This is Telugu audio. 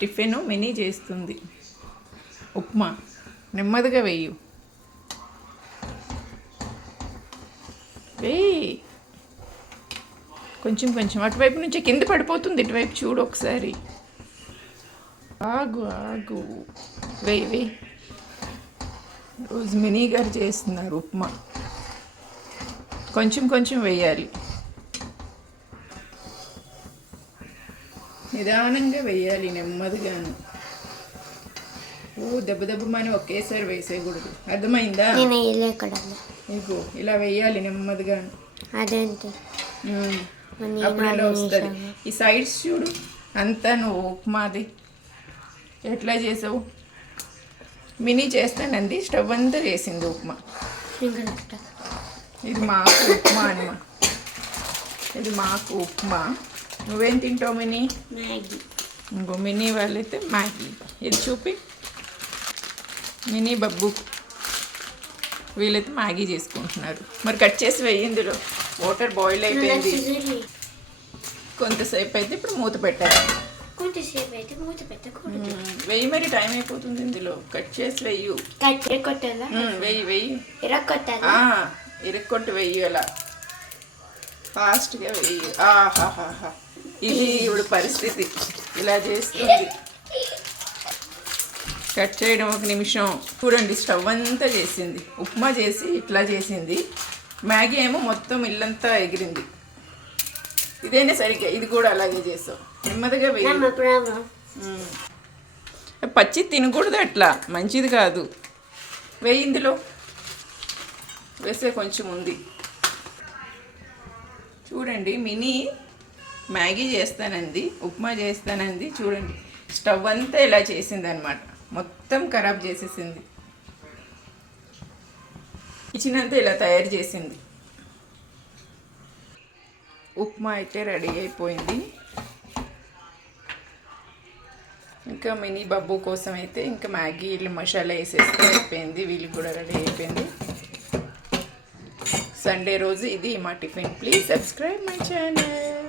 టిఫిన్ మినీ చేస్తుంది. ఉప్మా. నెమ్మదిగా వేయు. వేయి. కొంచెం కొంచెం. అటువైపు నుంచి కింద పడిపోతుంది. ఇటువైపు చూడు ఒకసారి. ఆగు ఆగు. వేయి వేయి. రోజు మినీ గారు చేస్తున్నారు ఉప్మా. కొంచెం కొంచెం వేయాలి. నిదానంగా వేయాలి నెమ్మదిగాను. ఓ దెబ్బ దెబ్బమని ఒకేసారి వేసేయకూడదు. అర్థమైందా? నేను ఇక్కడ. ఇలా వేయాలి నెమ్మదిగాను. అదేంటి అప్పుడు ఇలా వస్తుంది. ఈ సైడ్స్ చూడు అంతా నువ్వు ఉప్మాది. ఎట్లా చేసావు? మినీ చేస్తానంది స్టవ్ అంతా చేసింది ఉప్మా. ఇది మాకు ఉప్మా అనమా ఇది మాకు ఉప్మా. నువ్వేం తింటావు మినీ? మ్యాగీ. ఇంకో మినీ వాళ్ళైతే మ్యాగీ. ఇది చూపి. మినీ బబ్బు. వీళ్ళైతే మ్యాగీ చేసుకుంటున్నారు. మరి కట్ చేసి వెయ్యి ఇందులో. వాటర్ బాయిల్ అయిపోయింది. కొంతసేపు అయితే ఇప్పుడు మూత పెట్టాలి. కొంచెంసేపు అయితే మూత పెట్టకూడదు. వెయ్యి మరి టైం అయిపోతుంది ఇందులో. కట్ చేసి వెయ్యు. కట్ కొట్టాలా వెయ్యి వెయ్యి. ఇరగొట్టాలా ఆ, ఇరుక్కొట్టు వెయ్యి అలా. ఫాస్ట్గా ఆహాహాహా ఇది ఇప్పుడు పరిస్థితి ఇలా చేస్తుంది. కట్ చేయడం ఒక నిమిషం. చూడండి స్టవ్ అంతా చేసింది. ఉప్మా చేసి ఇట్లా చేసింది. మ్యాగీ ఏమో మొత్తం ఇల్లంతా ఎగిరింది. ఇదైనా సరిగ్గా? ఇది కూడా అలాగే చేసావు. నెమ్మదిగా మ్మ్. పచ్చి తినకూడదు అట్లా. మంచిది కాదు. వెయ్యి ఇందులో. వేసే కొంచెం ఉంది. చూడండి మినీ మ్యాగీ చేస్తానంది ఉప్మా చేస్తానంది చూడండి. స్టవ్ అంతా ఇలా చేసింది అనమాట మొత్తం ఖరాబ్ చేసేసింది. కిచెన్ అంతా ఇలా తయారు చేసింది. ఉప్మా అయితే రెడీ అయిపోయింది. ఇంకా మినీ బబ్బు కోసం అయితే ఇంకా మ్యాగీ వీళ్ళు మసాలా వేసేస్తే అయిపోయింది వీళ్ళు కూడా రెడీ అయిపోయింది. సండే రోజు ఇది మా tiffin. Please subscribe my channel.